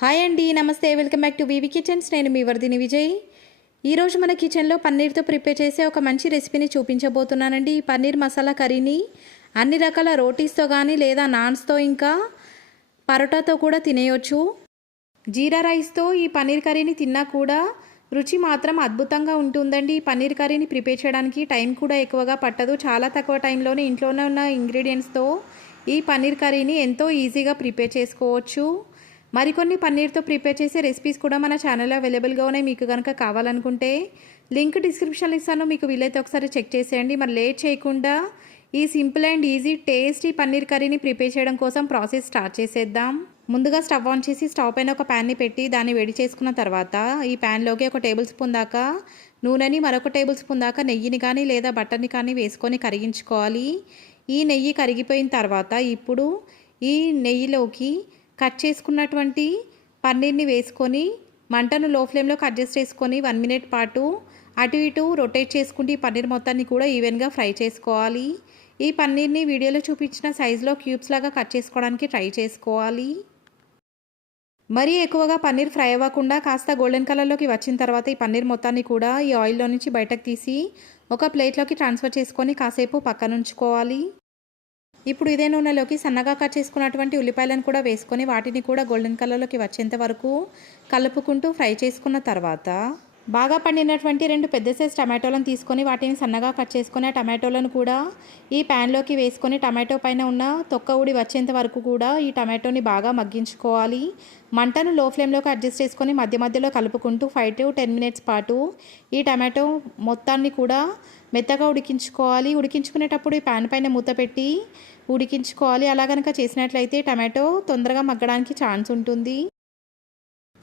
Hi అండి, నమస్తే. Welcome back to VV kitchens. నేను మీ వర్ధిని విజయ్. ఈరోజు మన కిచెన్లో పన్నీర్తో ప్రిపేర్ చేసే ఒక మంచి రెసిపీని చూపించబోతున్నానండి. ఈ పన్నీర్ మసాలా కర్రీని అన్ని రకాల రోటీస్తో కానీ లేదా నాన్స్తో ఇంకా పరోటాతో కూడా తినేయొచ్చు. జీరా రైస్తో ఈ పన్నీర్ కర్రీని తిన్నా కూడా రుచి మాత్రం అద్భుతంగా ఉంటుందండి. ఈ పన్నీర్ కర్రీని ప్రిపేర్ చేయడానికి టైం కూడా ఎక్కువగా పట్టదు. చాలా తక్కువ టైంలోనే ఇంట్లోనే ఉన్న ఇంగ్రీడియంట్స్తో ఈ పన్నీర్ కర్రీని ఎంతో ఈజీగా ప్రిపేర్ చేసుకోవచ్చు. మరికొన్ని పన్నీర్తో ప్రిపేర్ చేసే రెసిపీస్ కూడా మన ఛానల్లో అవైలబుల్గా ఉన్నాయి. మీకు కనుక కావాలనుకుంటే లింక్ డిస్క్రిప్షన్లో ఇస్తాను, మీకు వీలైతే ఒకసారి చెక్ చేసేయండి. మరి లేట్ చేయకుండా ఈ simple and easy tasty paneer కర్రీని ప్రిపేర్ చేయడం కోసం ప్రాసెస్ స్టార్ట్ చేసేద్దాం. ముందుగా స్టవ్ ఆన్ చేసి స్టవ్ పైన ఒక ప్యాన్ని పెట్టి దాన్ని వేడి చేసుకున్న తర్వాత ఈ ప్యాన్లోకి 1 టేబుల్ స్పూన్ దాకా నూనెని, మరొక టేబుల్ స్పూన్ దాకా నెయ్యిని కానీ లేదా బటర్ని కానీ వేసుకొని కరిగించుకోవాలి. ఈ నెయ్యి కరిగిపోయిన తర్వాత ఇప్పుడు ఈ నెయ్యిలోకి కట్ చేసుకున్నటువంటి పన్నీర్ని వేసుకొని మంటను లో ఫ్లేమ్లోకి అడ్జస్ట్ చేసుకొని 1 మినిట్ పాటు అటు ఇటు రొటేట్ చేసుకుంటూ ఈ పన్నీర్ మొత్తాన్ని కూడా ఈవెన్గా ఫ్రై చేసుకోవాలి. ఈ పన్నీర్ని వీడియోలో చూపించిన సైజులో క్యూబ్స్ లాగా కట్ చేసుకోవడానికి ట్రై చేసుకోవాలి. మరీ ఎక్కువగా పన్నీర్ ఫ్రై అవ్వకుండా కాస్త గోల్డెన్ కలర్లోకి వచ్చిన తర్వాత ఈ పన్నీర్ మొత్తాన్ని కూడా ఈ ఆయిల్లో నుంచి బయటకు తీసి ఒక ప్లేట్లోకి ట్రాన్స్ఫర్ చేసుకొని కాసేపు పక్కనుంచుకోవాలి. ఇప్పుడు ఇదే నూనెలోకి సన్నగా కట్ చేసుకున్నటువంటి ఉల్లిపాయలను కూడా వేసుకొని వాటిని కూడా గోల్డెన్ కలర్లోకి వచ్చేంత వరకు కలుపుకుంటూ ఫ్రై చేసుకున్న తర్వాత బాగా పండినటువంటి 2 పెద్ద సైజ్ టమాటోలను తీసుకొని వాటిని సన్నగా కట్ చేసుకొని ఆ టమాటోలను కూడా ఈ ప్యాన్లోకి వేసుకొని టమాటో పైన ఉన్న తొక్క ఊడి వచ్చేంత వరకు కూడా ఈ టమాటోని బాగా మగ్గించుకోవాలి. మంటను లో ఫ్లేమ్లోకి అడ్జస్ట్ చేసుకొని మధ్య మధ్యలో కలుపుకుంటూ 5 to 10 మినిట్స్ పాటు ఈ టమాటో మొత్తాన్ని కూడా మెత్తగా ఉడికించుకోవాలి. ఉడికించుకునేటప్పుడు ఈ ప్యాన్ పైన మూత పెట్టి ఉడికించుకోవాలి. అలా కనుక చేసినట్లయితే టమాటో తొందరగా మగ్గడానికి ఛాన్స్ ఉంటుంది.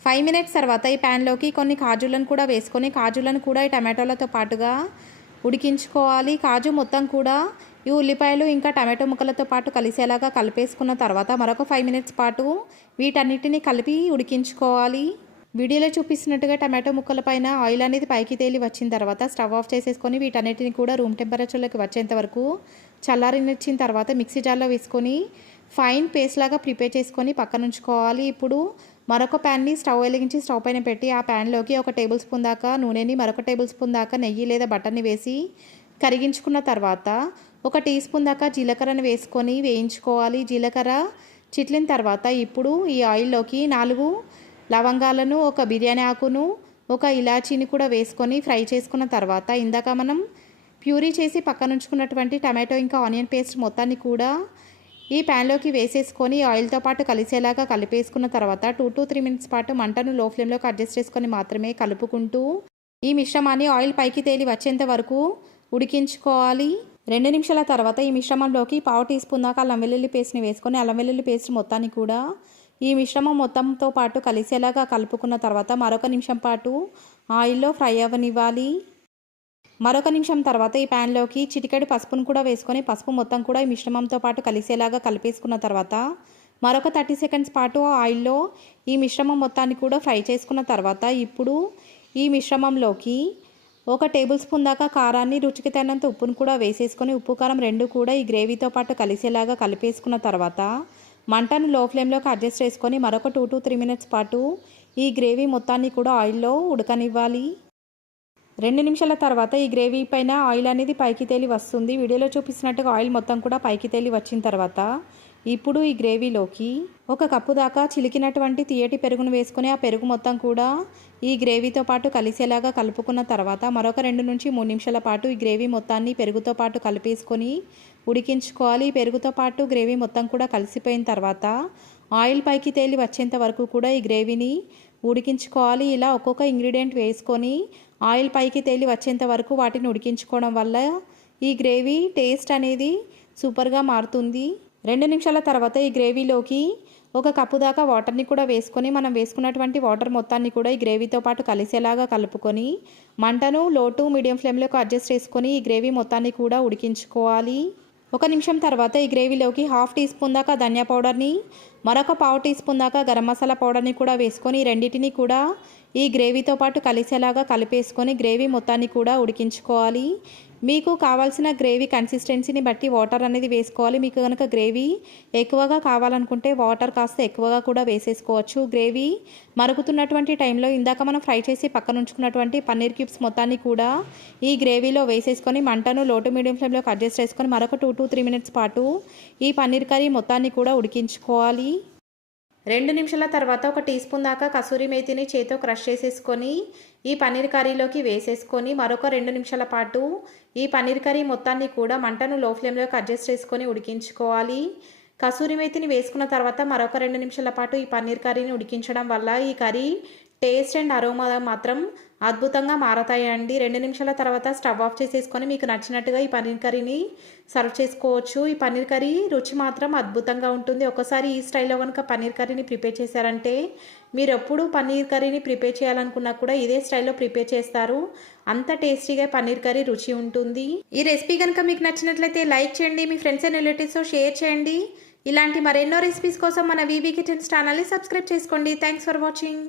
5 మినిట్స్ తర్వాత ఈ ప్యాన్లోకి కొన్ని కాజులను కూడా వేసుకొని కాజులను కూడా ఈ టమాటోలతో పాటుగా ఉడికించుకోవాలి. కాజు మొత్తం కూడా ఈ ఉల్లిపాయలు ఇంకా టమాటో ముక్కలతో పాటు కలిసేలాగా కలిపేసుకున్న తర్వాత మరొక 5 మినిట్స్ పాటు వీటన్నిటిని కలిపి ఉడికించుకోవాలి. వీడియోలో చూపిస్తున్నట్టుగా టమాటో ముక్కల పైన ఆయిల్ అనేది పైకి తేలి వచ్చిన తర్వాత స్టవ్ ఆఫ్ చేసేసుకొని వీటన్నిటిని కూడా రూమ్ టెంపరేచర్లోకి వచ్చేంత వరకు చల్లారనిచ్చిన తర్వాత మిక్సీ జార్లో వేసుకొని ఫైన్ పేస్ట్ లాగా ప్రిపేర్ చేసుకొని పక్కన ఉంచుకోవాలి. ఇప్పుడు మరొక ప్యాన్ని స్టవ్ వెలిగించి స్టవ్ పైన పెట్టి ఆ ప్యాన్లోకి 1 టేబుల్ స్పూన్ దాకా నూనెని, మరొక టేబుల్ స్పూన్ దాకా నెయ్యి లేదా బటర్ని వేసి కరిగించుకున్న తర్వాత 1 టీ స్పూన్ దాకా జీలకర్రను వేసుకొని వేయించుకోవాలి. జీలకర్ర చిట్లిన తర్వాత ఇప్పుడు ఈ ఆయిల్లోకి 4 లవంగాలను, 1 బిర్యానీ ఆకును, 1 ఇలాచీని కూడా వేసుకొని ఫ్రై చేసుకున్న తర్వాత ఇందాక మనం ప్యూరీ చేసి పక్కన ఉంచుకున్నటువంటి టమాటో ఇంకా ఆనియన్ పేస్ట్ మొత్తాన్ని కూడా ఈ ప్యాన్లోకి వేసేసుకొని ఆయిల్తో పాటు కలిసేలాగా కలిపేసుకున్న తర్వాత 2 to 3 మినిట్స్ పాటు మంటను లో ఫ్లేమ్లోకి అడ్జస్ట్ చేసుకొని మాత్రమే కలుపుకుంటూ ఈ మిశ్రమాన్ని ఆయిల్ పైకి తేలి వచ్చేంత వరకు ఉడికించుకోవాలి. 2 నిమిషాల తర్వాత ఈ మిశ్రమంలోకి 1/2 టీ స్పూన్ దాకా అల్లం వెల్లుల్లి పేస్ట్ని వేసుకొని అల్లం వెల్లుల్లి పేస్ట్ మొత్తాన్ని కూడా ఈ మిశ్రమం మొత్తంతో పాటు కలిసేలాగా కలుపుకున్న తర్వాత మరొక నిమిషం పాటు ఆయిల్లో ఫ్రై అవ్వనివ్వాలి. మరొక నిమిషం తర్వాత ఈ ప్యాన్లోకి చిటికెడు పసుపును కూడా వేసుకొని పసుపు మొత్తం కూడా ఈ మిశ్రమంతో పాటు కలిసేలాగా కలిపేసుకున్న తర్వాత మరొక 30 సెకండ్స్ పాటు ఆయిల్లో ఈ మిశ్రమం మొత్తాన్ని కూడా ఫ్రై చేసుకున్న తర్వాత ఇప్పుడు ఈ మిశ్రమంలోకి 1 టేబుల్ స్పూన్ దాకా కారాన్ని, రుచికి తగినంత ఉప్పును కూడా వేసేసుకొని ఉప్పు కారం 2 కూడా ఈ గ్రేవీతో పాటు కలిసేలాగా కలిపేసుకున్న తర్వాత మంటను లో ఫ్లేమ్లోకి అడ్జస్ట్ చేసుకొని మరొక 2 to 3 మినిట్స్ పాటు ఈ గ్రేవీ మొత్తాన్ని కూడా ఆయిల్లో ఉడకనివ్వాలి. 2 నిమిషాల తర్వాత ఈ గ్రేవీ పైన ఆయిల్ అనేది పైకి తేలి వస్తుంది. వీడియోలో చూపిస్తున్నట్టుగా ఆయిల్ మొత్తం కూడా పైకి తేలి వచ్చిన తర్వాత ఇప్పుడు ఈ గ్రేవీలోకి 1 కప్పు దాకా చిలికినటువంటి తియ్యటి పెరుగును వేసుకొని ఆ పెరుగు మొత్తం కూడా ఈ గ్రేవీతో పాటు కలిసేలాగా కలుపుకున్న తర్వాత మరొక 2 నుంచి 3 నిమిషాల పాటు ఈ గ్రేవీ మొత్తాన్ని పెరుగుతో పాటు కలిపేసుకొని ఉడికించుకోవాలి. పెరుగుతో పాటు గ్రేవీ మొత్తం కూడా కలిసిపోయిన తర్వాత ఆయిల్ పైకి తేలి వచ్చేంత వరకు కూడా ఈ గ్రేవీని ఉడికించుకోవాలి. ఇలా ఒక్కొక్క ఇంగ్రీడియంట్ వేసుకొని ఆయిల్ పైకి తేలి వచ్చేంత వరకు వాటిని ఉడికించుకోవడం వల్ల ఈ గ్రేవీ టేస్ట్ అనేది సూపర్గా మారుతుంది. 2 నిమిషాల తర్వాత ఈ గ్రేవీలోకి 1 కప్పు దాకా వాటర్ని కూడా వేసుకొని మనం వేసుకున్నటువంటి వాటర్ మొత్తాన్ని కూడా ఈ గ్రేవీతో పాటు కలిసేలాగా కలుపుకొని మంటను లో టు మీడియం ఫ్లేమ్లోకి అడ్జస్ట్ చేసుకొని ఈ గ్రేవీ మొత్తాన్ని కూడా ఉడికించుకోవాలి. 1 నిమిషం తర్వాత ఈ గ్రేవీలోకి 1/2 టీ స్పూన్ దాకా ధనియా పౌడర్ని, మరొక 1/2 టీ స్పూన్ దాకా గరం మసాలా పౌడర్ని కూడా వేసుకొని రెండింటిని కూడా ఈ గ్రేవీతో పాటు కలిసేలాగా కలిపేసుకొని గ్రేవీ మొత్తాన్ని కూడా ఉడికించుకోవాలి. మీకు కావాల్సిన గ్రేవీ కన్సిస్టెన్సీని బట్టి వాటర్ అనేది వేసుకోవాలి. మీకు కనుక గ్రేవీ ఎక్కువగా కావాలనుకుంటే వాటర్ కాస్త ఎక్కువగా కూడా వేసేసుకోవచ్చు. గ్రేవీ మరుగుతున్నటువంటి టైంలో ఇందాక మనం ఫ్రై చేసి పక్కన ఉంచుకున్నటువంటి పన్నీర్ క్యూబ్స్ మొత్తాన్ని కూడా ఈ గ్రేవీలో వేసేసుకొని మంటను లో టు మీడియం ఫ్లేమ్లోకి అడ్జస్ట్ చేసుకొని మరొక 2 to 3 మినిట్స్ పాటు ఈ పన్నీర్ కర్రీ మొత్తాన్ని కూడా ఉడికించుకోవాలి. 2 నిమిషాల తర్వాత ఒక టీ స్పూన్ దాకా కసూరి మేతిని చేతితో క్రష్ చేసేసుకొని ఈ పన్నీర్ కర్రీలోకి వేసేసుకొని మరొక 2 నిమిషాల పాటు ఈ పన్నీర్ కర్రీ మొత్తాన్ని కూడా మంటను లో ఫ్లేమ్లోకి అడ్జస్ట్ చేసుకొని ఉడికించుకోవాలి. కసూరి మేతిని వేసుకున్న తర్వాత మరొక 2 నిమిషాల పాటు ఈ పన్నీర్ కర్రీని ఉడికించడం వల్ల ఈ కర్రీ టేస్ట్ అండ్ అరోమా మాత్రం అద్భుతంగా మారతాయండి. 2 నిమిషాల తర్వాత స్టవ్ ఆఫ్ చేసేసుకొని మీకు నచ్చినట్టుగా ఈ పన్నీర్ కర్రీని సర్వ్ చేసుకోవచ్చు. ఈ పన్నీర్ కర్రీ రుచి మాత్రం అద్భుతంగా ఉంటుంది. ఒకసారి ఈ స్టైల్లో కనుక పన్నీర్ కర్రీని ప్రిపేర్ చేశారంటే మీరు ఎప్పుడు పన్నీర్ కర్రీని ప్రిపేర్ చేయాలనుకున్నా కూడా ఇదే స్టైల్లో ప్రిపేర్ చేస్తారు. అంత టేస్టీగా పన్నీర్ కర్రీ రుచి ఉంటుంది. ఈ రెసిపీ కనుక మీకు నచ్చినట్లయితే లైక్ చేయండి, మీ ఫ్రెండ్స్ అండ్ రిలేటివ్స్తో షేర్ చేయండి. ఇలాంటి మరెన్నో రెసిపీస్ కోసం మన వీవీ కిచెన్స్ ఛానల్ని సబ్స్క్రైబ్ చేసుకోండి. Thanks for watching.